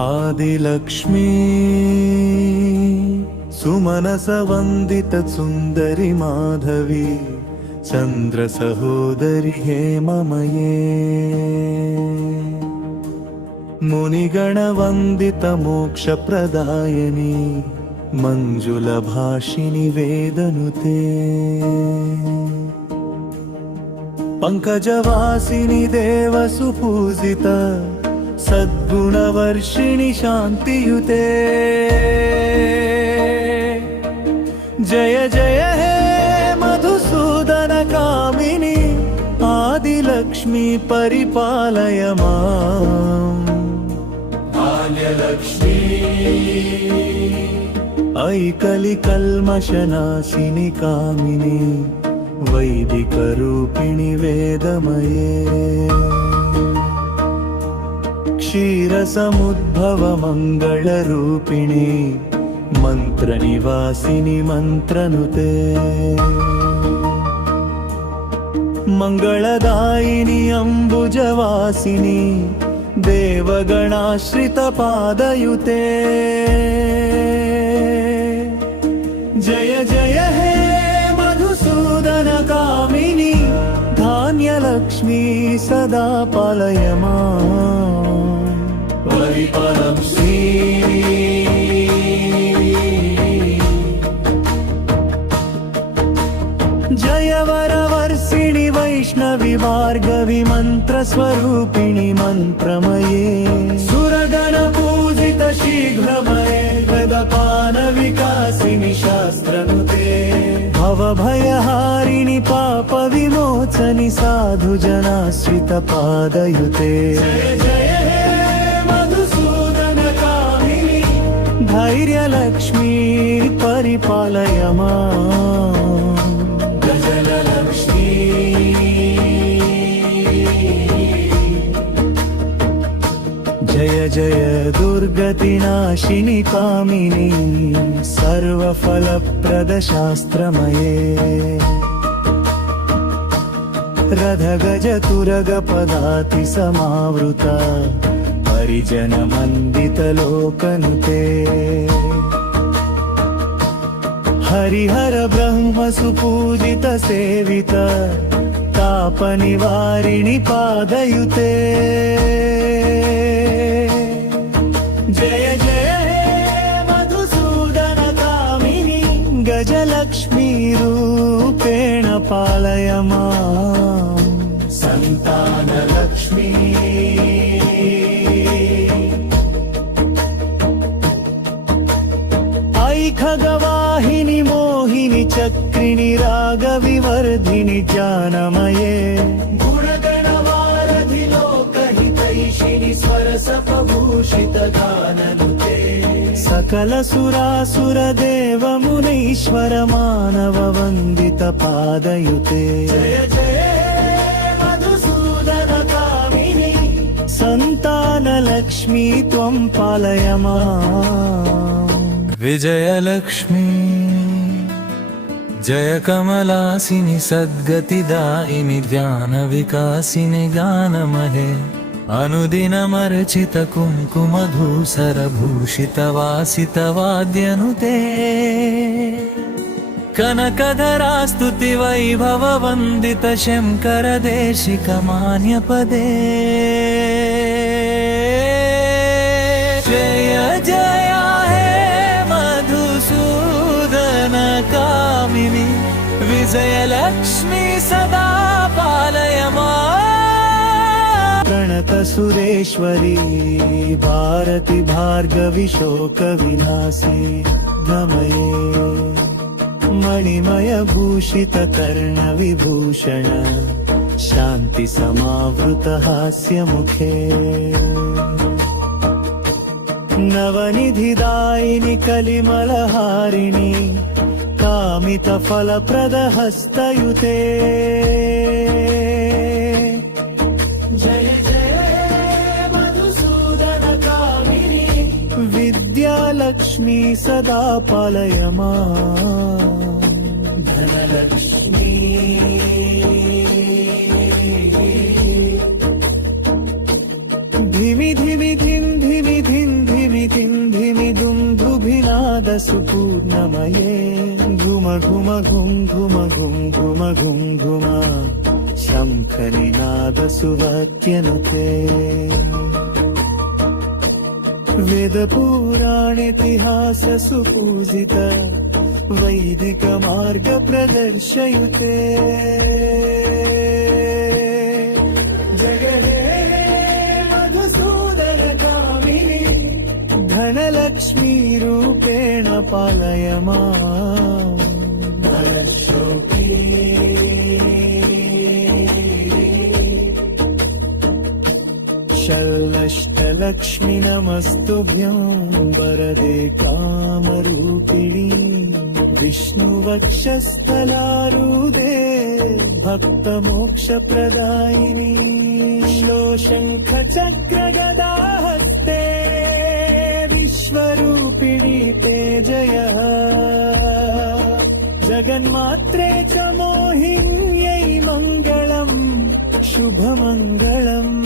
आदिलक्ष्मी सुमनसवन्दित सुन्दरि माधवी चन्द्र सहोदरि हेममये मुनिगणवन्दित मोक्षप्रदायिनी मञ्जुलभाषिणि वेदनुते पङ्कजवासिनि देवसुपूजिता सद्गुणवर्षिणि शान्तियुते जय जय हे मधुसूदन कामिनी आदिलक्ष्मी परिपालय माम् बाल्यलक्ष्मी ऐकलिकल्मषनाशिनि कामिनी वैदिकरूपिणि वेदमये क्षीरसमुद्भव मङ्गलरूपिणि मन्त्रनिवासिनि मन्त्रनुते मङ्गलदायिनि अम्बुजवासिनि देवगणाश्रितपादयुते जय जय हे मधुसूदन कामिनी धान्यलक्ष्मी सदा पालय माम् परिपालं श्री जय वरवर्षिणि वैष्णवि भार्गवि मन्त्रस्वरूपिणि मन्त्रमये सुरगणपूजित शीघ्रमये वेदपानविकासिनि शास्त्रनुते भवभयहारिणि पापविमोचनि साधुजनाश्रितपादयुते जय जय हे मधुसूदन कामिनी धैर्यलक्ष्मी परिपालय माम् गजलक्ष्मी जय जय दुर्गतिनाशिनि कामिनी सर्वफलप्रदशास्त्रमये रथगजतुरगपदाति समावृता परिजनमण्डितलोकनुते हरिहर ब्रह्म सुपूजित सेवित तापनिवारिणि पादयुते जय जय हे मधुसूदन कामिनी गजलक्ष्मी रूपेण पालय माम् सन्तानलक्ष्मी खगवाहिनि मोहिनि चक्रिणि रागविवर्धिनि जानमये गुणगणवारधि लोकहितैषिणि स्वरसपभूषित गाननुते सकल सुरासुरदेव मुनीश्वर मानव वन्दित पादयुते जय जय मधुसूदन कामिनी सन्तानलक्ष्मी त्वं पालय माम् विजयलक्ष्मी जय कमलासिनि सद्गतिदायिनि ध्यानविकासिनि गानमहे अनुदिनमर्चित कुङ्कुमधूसरभूषितवासितवाद्यनुते कनकधरास्तुति वैभव वन्दित शङ्कर देशिकमान्यपदे जय जय कामिनी विजयलक्ष्मी सदा पालय माम् प्रणत सुरेश्वरी भारती भार्गवी शोकविनाशी गमये मणिमय भूषित कर्णविभूषण शान्ति समावृत हास्यमुखे नवनिधिदायिनि कलिमलहारिणि कामितफलप्रदहस्तयुते जय जय मधुसूदन कामिनी विद्यालक्ष्मी सदा पालय माम् धनलक्ष्मी धिमि धिमि धिन् धिमि धिन् धिमि धिन् धिमि दुन्दुभिनाद सुपूर्णमये घुम घुम घुं घुम घुं घुम घुं घुम शङ्खनिनाद सुवाक्यनुते वेदपुराणेतिहास सुपूजित वैदिक मार्ग प्रदर्शयुते जय हे मधुसूदन कामिनी धनलक्ष्मी रूपेण पालय माम् धनशोके शल्नष्टलक्ष्मि नमस्तुभ्यां वरदे कामरूपिणी विष्णुवक्षस्थलारूढे भक्तमोक्षप्रदायिनी शङ्खचक्रगदाहस्ते विश्वरूपिणी ते जयः जगन्मात्रे च मोहिन्यै मङ्गलम् शुभमङ्गलम्